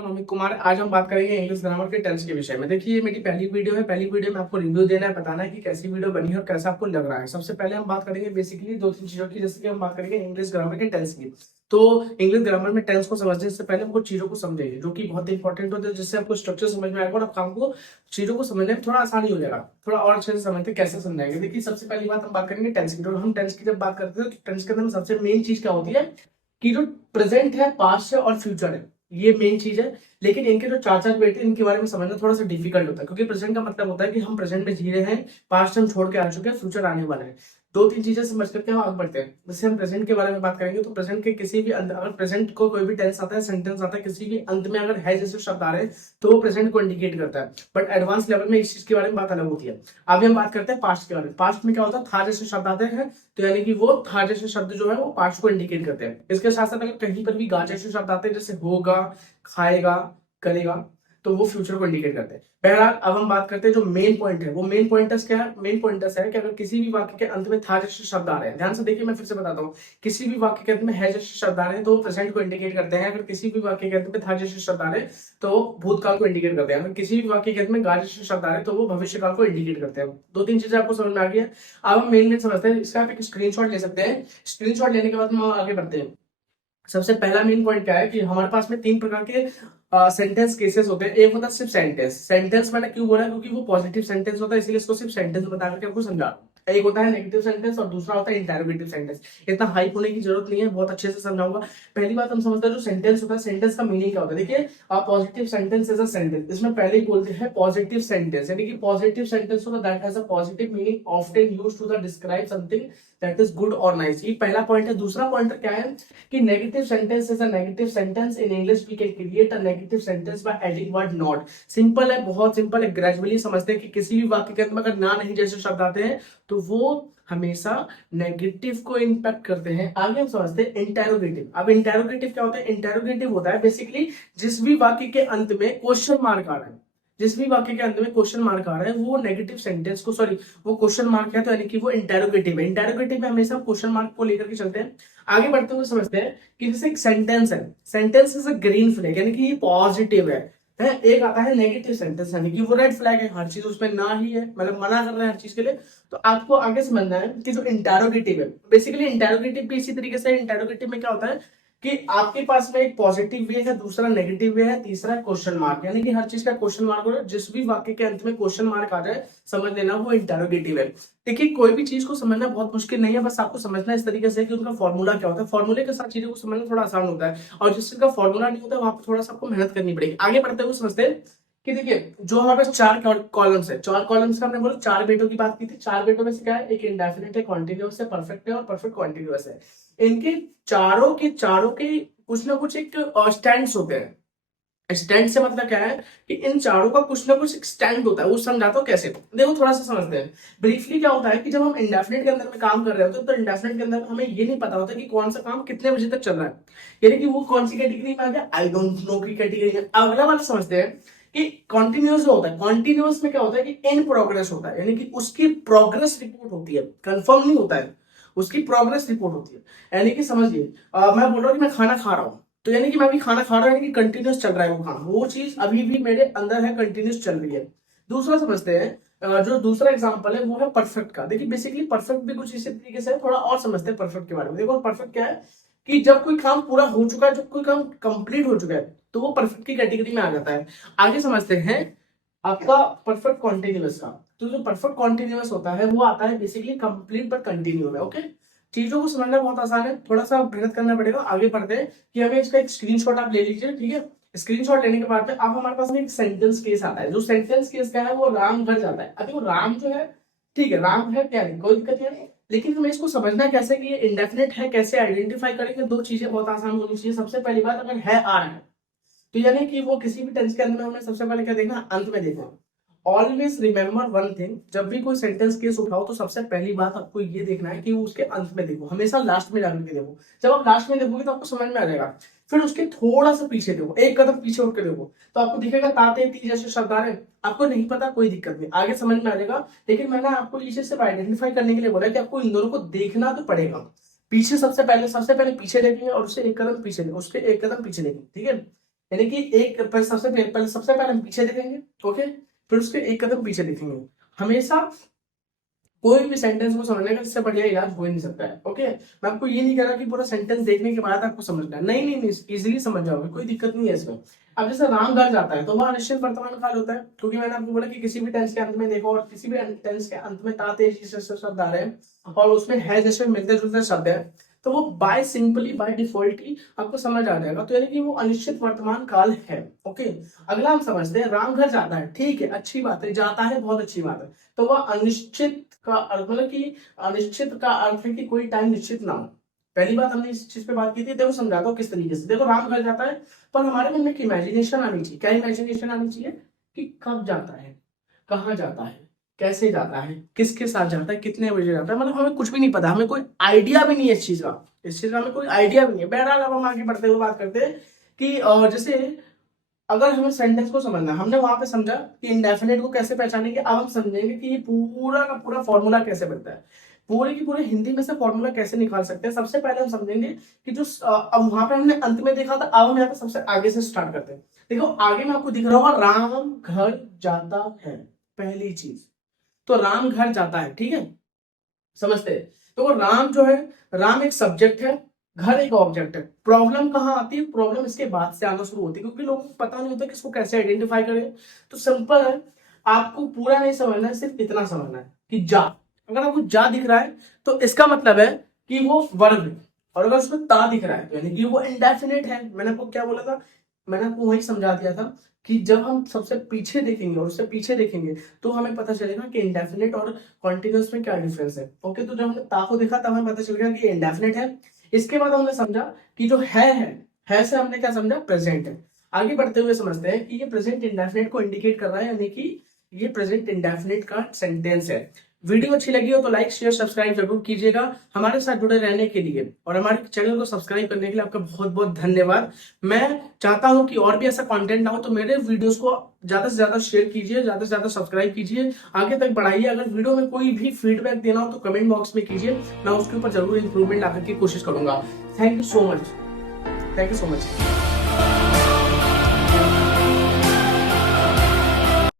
नाम अमित कुमार है। आज हम बात करेंगे इंग्लिश ग्रामर के टेंस के विषय में। देखिए, ये मेरी पहली वीडियो है। पहली वीडियो में आपको रिव्यू देना है, बताना है कि कैसी वीडियो बनी है और कैसा आपको लग रहा है। सबसे पहले हम बात करेंगे बेसिकली दो तीन चीजों की, जैसे कि हम बात करेंगे इंग्लिश ग्रामर के टेंस की। तो इंग्लिश ग्रामर में टेंस को समझने से पहले हम कुछ चीजों को समझेंगे जो कि बहुत इंपॉर्टेंट होते हैं, जिससे आपको स्ट्रक्चर समझ में आएगा और आप काम को चीजों को समझने में थोड़ा आसानी हो जाएगा। थोड़ा और अच्छे से समझते कैसे समझाएंगे। देखिए, सबसे पहली बात हम बात करेंगे टेंस की। तो हम टेंस की जब बात करते हैं तो टेंस के अंदर सबसे मेन चीज क्या होती है कि जो प्रेजेंट है, पास्ट है और फ्यूचर है, ये मेन चीज है। लेकिन इनके जो चार चार बेटे, इनके बारे में समझना थोड़ा सा डिफिकल्ट होता है, क्योंकि प्रेजेंट का मतलब होता है कि हम प्रेजेंट में जी रहे हैं, पास्ट हम छोड़ के आ चुके हैं, फ्यूचर आने वाला है। दो तीन चीजें समझ करके हम आगे बढ़ते हैं। जैसे हम प्रेजेंट के बारे में बात करेंगे तो प्रेजेंट के किसी भी अगर प्रेजेंट को कोई भी टेंस आता है, सेंटेंस आता है, किसी भी अंत में अगर है जैसे शब्द आ रहे हैं तो वो प्रेजेंट को इंडिकेट करता है। बट एडवांस लेवल में इस चीज के बारे में बात अलग होती है। अभी हम बात करते हैं पास्ट के बारे में। पास्ट में क्या होता है, था जैसे शब्द आते हैं, तो यानी कि वो था जैसे शब्द जो है वो पास्ट को इंडिकेट करते हैं। इसके साथ साथ अगर कहीं पर भी गा जैसे शब्द आते हैं, जैसे होगा, खाएगा, करेगा, तो वो फ्यूचर को इंडिकेट करते हैं। बहरहाल, अब हम बात करते हैं जो मेन पॉइंट है, वो मेन पॉइंटर्स क्या है। मेन पॉइंटर्स है कि अगर किसी भी वाक्य के अंत में था जैसे शब्द आ रहे हैं, ध्यान से देखिए, मैं फिर से बताता हूँ। किसी भी वाक्य के अंत में है जैसे शब्द आ रहे हैं तो वो प्रेजेंट को इंडिकेट करते हैं। अगर किसी भी वाक्य के अंत में था जैसे शब्द आ रहे हैं तो वो भूतकाल को इंडिकेट करते हैं। अगर किसी भी वाक्य के अंत में गा जैसे शब्द आ रहे हैं तो वो भविष्यकाल को इंडिकेट करते हैं। दो तीन चीजें आपको समझ में आ गई है। अब हम मेन समझते हैं। इसका आप एक स्क्रीनशॉट ले सकते हैं। स्क्रीनशॉट लेने के बाद हम आगे बढ़ते हैं। सबसे पहला मेन पॉइंट क्या है कि हमारे पास में तीन प्रकार के सेंटेंस केसेस होते हैं। एक होता है सिर्फ सेंटेंस। सेंटेंस मैंने क्यों बोला, क्योंकि वो पॉजिटिव सेंटेंस होता है, इसलिए इसको सिर्फ सेंटेंस बता करके आपको समझा। एक होता है नेगेटिव सेंटेंस और दूसरा होता है इंटरोगेटिव सेंटेंस। इतना हाइप होने की जरूरत नहीं है, बहुत अच्छे से समझाऊंगा। पहली बात हम समझते हैं जो सेंटेंस होता है, सेंटेंस का मीनिंग क्या होता है। देखिए, positive sentence is a sentence, इसमें पहले ही बोलते हैं पॉजिटिव सेंटेंस, यानी कि पॉजिटिव सेंटेंस होता है that has a positive meaning, often used to the describe something that is good और नाइस। ये पहला पॉइंट है। दूसरा पॉइंट क्या है कि negative sentence is a negative sentence. In English we can create a negative sentence by adding word not. Simple है, बहुत सिंपल है। ग्रेजुअली समझते हैं कि किसी भी वाक्य के अंदर अगर ना नहीं जैसे शब्द आते हैं तो वो हमेशा नेगेटिव को इंपैक्ट करते हैं। आगे हम समझते हैं इंटेरोगेटिव। अब इंटेरोगेटिव क्या होता है। इंटेरोगेटिव होता है बेसिकली जिस भी वाक्य के अंत में क्वेश्चन मार्क आ रहा है, जिस भी वाक्य के अंत में क्वेश्चन मार्क आ रहा है वो नेगेटिव सेंटेंस को, सॉरी, वो क्वेश्चन मार्क है, तो यानी कि वो इंटेरोगेटिव है। इंटेरोगेटिव में हमेशा क्वेश्चन मार्क को लेकर के चलते हैं। आगे बढ़ते हुए समझते हैं कि जैसे एक सेंटेंस है, sentence is a green flag, यानी कि ये पॉजिटिव है। एक आता है नेगेटिव सेंटेंस, यानी कि वो रेड फ्लैग है, हर चीज उसमें ना ही है, मतलब मना कर रहे हैं हर चीज के लिए। तो आपको आगे समझना है कि जो इंटेरोगेटिव है, बेसिकली इंटेरोगेटिव भी इसी तरीके से। इंटेरोगेटिव में क्या होता है कि आपके पास में एक पॉजिटिव वे है, दूसरा नेगेटिव वे है, तीसरा क्वेश्चन मार्क, यानी कि हर चीज का क्वेश्चन मार्क हो रहा है। जिस भी वाक्य के अंत में क्वेश्चन मार्क आ जाए, समझ लेना वो इंटेरोगेटिव है। देखिए, कोई भी चीज को समझना बहुत मुश्किल नहीं है, बस आपको समझना इस तरीके से कि उनका फॉर्मूला क्या होता है। फॉर्मूले के साथ चीजों को समझना थोड़ा आसान होता है, और जिस चीज का फॉर्मूला नहीं होता वहां पर थोड़ा सा आपको मेहनत करनी पड़ेगी। आगे बढ़ते हुए समझते हैं कि देखिए, जो हमारे पास चार कॉलम्स है, चार कॉलम्स का हमने बोला चार बेटों की बात की थी। चार बेटों में से क्या है, एक इंडेफिनिट है, कॉन्टिन्यूअस है, परफेक्ट है और परफेक्ट कॉन्टिन्यूअस है। इनके चारों के कुछ ना कुछ एक स्टैंड्स होते हैं। स्टैंड से मतलब क्या है कि इन चारों का कुछ ना कुछ स्टैंड होता है। वो समझाता हूँ कैसे, देखो थोड़ा सा समझते हैं। ब्रीफली क्या होता है कि जब हम इंडेफिनिट के अंदर में काम कर रहे होते हैं तो इंडेफिनिट के अंदर हमें ये नहीं पता होता कि कौन सा काम कितने बजे तक चल रहा है, यानी कि वो कौन सी कैटेगरी में आ गया, आई डोंट नो की कैटेगरी में। अगला वाला समझते हैं कि कॉन्टिन्यूस होता है। कॉन्टिन्यूस में क्या होता है कि इन प्रोग्रेस होता है, यानी कि उसकी प्रोग्रेस रिपोर्ट होती है, कंफर्म नहीं होता है, उसकी प्रोग्रेस रिपोर्ट होती है। यानी कि समझिए, मैं बोल रहा हूँ कि मैं खाना खा रहा हूँ, तो यानी कि मैं अभी खाना खा रहा हूँ, यानी कि कंटिन्यूस चल रहा है वो खाना, वो चीज अभी भी मेरे अंदर है, कंटिन्यूस चल रही है। दूसरा समझते हैं, जो दूसरा एग्जांपल है वो है परफेक्ट का। देखिए, बेसिकली परफेक्ट भी कुछ इसी तरीके से है। थोड़ा और समझते हैं परफेक्ट के बारे में। देखो, परफेक्ट क्या है कि जब कोई काम पूरा हो चुका है, जब कोई काम कंप्लीट हो चुका है, तो वो परफेक्ट की कैटेगरी में आ जाता है। आगे समझते हैं आपका परफेक्ट कॉन्टिन्यूअस का। तो जो परफेक्ट कॉन्टिन्यूअस होता है वो आता है बेसिकली कंप्लीट बट कंटिन्यू में। ओके, चीजों को समझना बहुत आसान है, थोड़ा सा मेहनत करना पड़ेगा। आगे बढ़ते हैं कि हमें इसका एक स्क्रीनशॉट आप ले लीजिए, ठीक है। स्क्रीनशॉट लेने के बाद में अब हमारे पास में एक सेंटेंस केस आता है। जो सेंटेंस केस क्या है, वो राम घर जाता है। अभी वो राम जो है, ठीक है, राम है, क्या है, कोई दिक्कत नहीं है। लेकिन हमें इसको समझना कैसे कि ये इंडेफिनिट है, कैसे आइडेंटिफाई करेंगे। दो चीजें बहुत आसान होनी चाहिए। सबसे पहली बात, अगर है आ रहा है तो यानी कि वो किसी भी टेंस के अंदर हमने सबसे पहले क्या देखना, अंत में देखना। ऑलवेज रिमेंबर वन थिंग, जब भी कोई सेंटेंस केस उठाओ तो सबसे पहली बात आपको ये देखना है कि वो उसके अंत में देखो, हमेशा लास्ट में जाकर के देखो। जब आप लास्ट में देखोगे तो आपको समझ में आ जाएगा। फिर उसके थोड़ा सा पीछे देखो, एक कदम पीछे उठ के देखो, तो आपको दिखेगा ताते ती जैसे शब्द आ रहे हैं। आपको नहीं पता, कोई दिक्कत नहीं, आगे समझ में आ जाएगा। लेकिन मैंने आपको इसे सिर्फ आइडेंटिफाई करने के लिए बोला कि आपको इन दोनों को देखना तो पड़ेगा। पीछे सबसे पहले पीछे देखेंगे और उससे एक कदम पीछे, उसके एक कदम पीछे देखेंगे, ठीक है। यानी कि एक सबसे पहले हम पीछे देखेंगे, ओके, फिर उसके एक कदम पीछे देखेंगे। हमेशा कोई भी सेंटेंस को समझने का इससे बढ़िया इलाज हो ही नहीं सकता है, ओके। मैं आपको ये नहीं कह रहा कि पूरा सेंटेंस देखने के बाद आपको समझना है, नहीं नहीं नहीं, इजीली समझ जाओगे, कोई दिक्कत नहीं है इसमें। अब जैसे राम घर जाता है तो वह अनिश्चित वर्तमान काल होता है, क्योंकि मैंने आपको बोला कि किसी भी टेंस के अंत में देखो, और किसी भी टेंस के अंत में ता तेजी से शब्द आ रहे हैं और उसमें है जैसे मिलते जुलते शब्द है, तो वो बाय डिफॉल्ट ही आपको समझ आ जाएगा, तो यानी कि वो अनिश्चित वर्तमान काल है, ओके। अगला हम समझते हैं, राम घर जाता है, ठीक है, अच्छी बात है, जाता है, बहुत अच्छी बात है। तो वह अनिश्चित का अर्थ मतलब कि अनिश्चित का अर्थ है कि कोई टाइम निश्चित ना हो। पहली बात हमने इस चीज पे बात की थी, देखो समझाता हूँ किस तरीके से। देखो राम घर जाता है, पर हमारे मन में एक इमेजिनेशन आनी चाहिए। क्या इमेजिनेशन आनी चाहिए? कि कब जाता है, कहाँ जाता है, कैसे जाता है, किसके साथ जाता है, कितने बजे जाता है, मतलब हमें कुछ भी नहीं पता, हमें कोई आइडिया भी नहीं है इस चीज का हमें कोई आइडिया भी नहीं है। बहरहाल अब हम आगे बढ़ते हुए बात करते हैं कि जैसे अगर हमें सेंटेंस को समझना है, हमने वहां पे समझा कि इंडेफिनेट को कैसे पहचानेंगे, अब हम समझेंगे कि ये पूरा का पूरा फॉर्मूला कैसे बनता है, पूरे की पूरे हिंदी में से फॉर्मूला कैसे निकाल सकते हैं। सबसे पहले हम समझेंगे कि जो अब वहां पे हमने अंत में देखा था, अब हम यहाँ पे सबसे आगे से स्टार्ट करते हैं। देखो आगे में आपको दिख रहा होगा राम घर जाता है, पहली चीज तो राम घर जाता है, ठीक है, समझते हैं। तो वो राम जो है, राम एक सब्जेक्ट है, घर एक ऑब्जेक्ट है। प्रॉब्लम कहाँ आती है? प्रॉब्लम इसके बाद से आना शुरू होती है, क्योंकि लोगों को पता नहीं होता कि इसको कैसे आइडेंटिफाई करें। तो सिंपल है, आपको पूरा नहीं समझना है, सिर्फ इतना समझना है कि जा, अगर आपको जा दिख रहा है तो इसका मतलब है कि वो वर्ब है, और अगर उसमें ता दिख रहा है तो यानी कि वो इंडेफिनिट है। मैंने आपको क्या बोला था? मैंने आपको वही समझा दिया था कि जब हम सबसे पीछे देखेंगे और उससे पीछे देखेंगे तो हमें पता चलेगा कि इंडेफिनिट और कॉन्टिन्यूअस में क्या डिफरेंस है, ओके। तो जब हमने ता को देखा तब हमें पता चल गया कि इंडेफिनिट है। इसके बाद हमने समझा कि जो है से हमने क्या समझा? प्रेजेंट है। आगे बढ़ते हुए समझते हैं कि ये प्रेजेंट इंडेफिनिट को इंडिकेट कर रहा है, यानी कि ये प्रेजेंट इंडेफिनिट का सेंटेंस है। वीडियो अच्छी लगी हो तो लाइक शेयर सब्सक्राइब जरूर कीजिएगा हमारे साथ जुड़े रहने के लिए, और हमारे चैनल को सब्सक्राइब करने के लिए आपका बहुत बहुत धन्यवाद। मैं चाहता हूं कि और भी ऐसा कंटेंट ना हो, तो मेरे वीडियोस को ज्यादा से ज्यादा शेयर कीजिए, ज्यादा से ज्यादा सब्सक्राइब कीजिए, आगे तक बढ़ाइए। अगर वीडियो में कोई भी फीडबैक देना हो तो कमेंट बॉक्स में कीजिए, मैं उसके ऊपर जरूर इंप्रूवमेंट लाने की कोशिश करूंगा। Thank you so much, thank you so much.